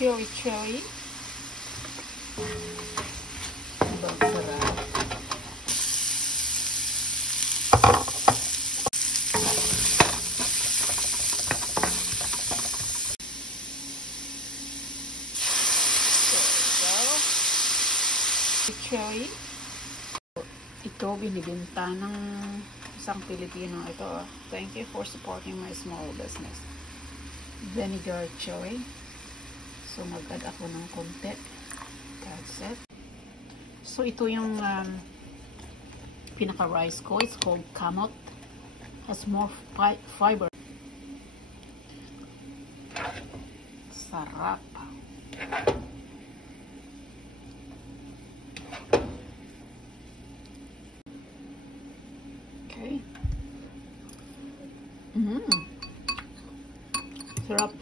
Cherry. Ibang sarap. Cherry. Ito binibenta ng isang Pilipino. Ito, thank you for supporting my small business. Vinegar cherry. So mag-add ako ng konti. That's it. So ito yung pinaka rice ko. It's called kamot. Has more fiber. Sarap. Okay. Sarap.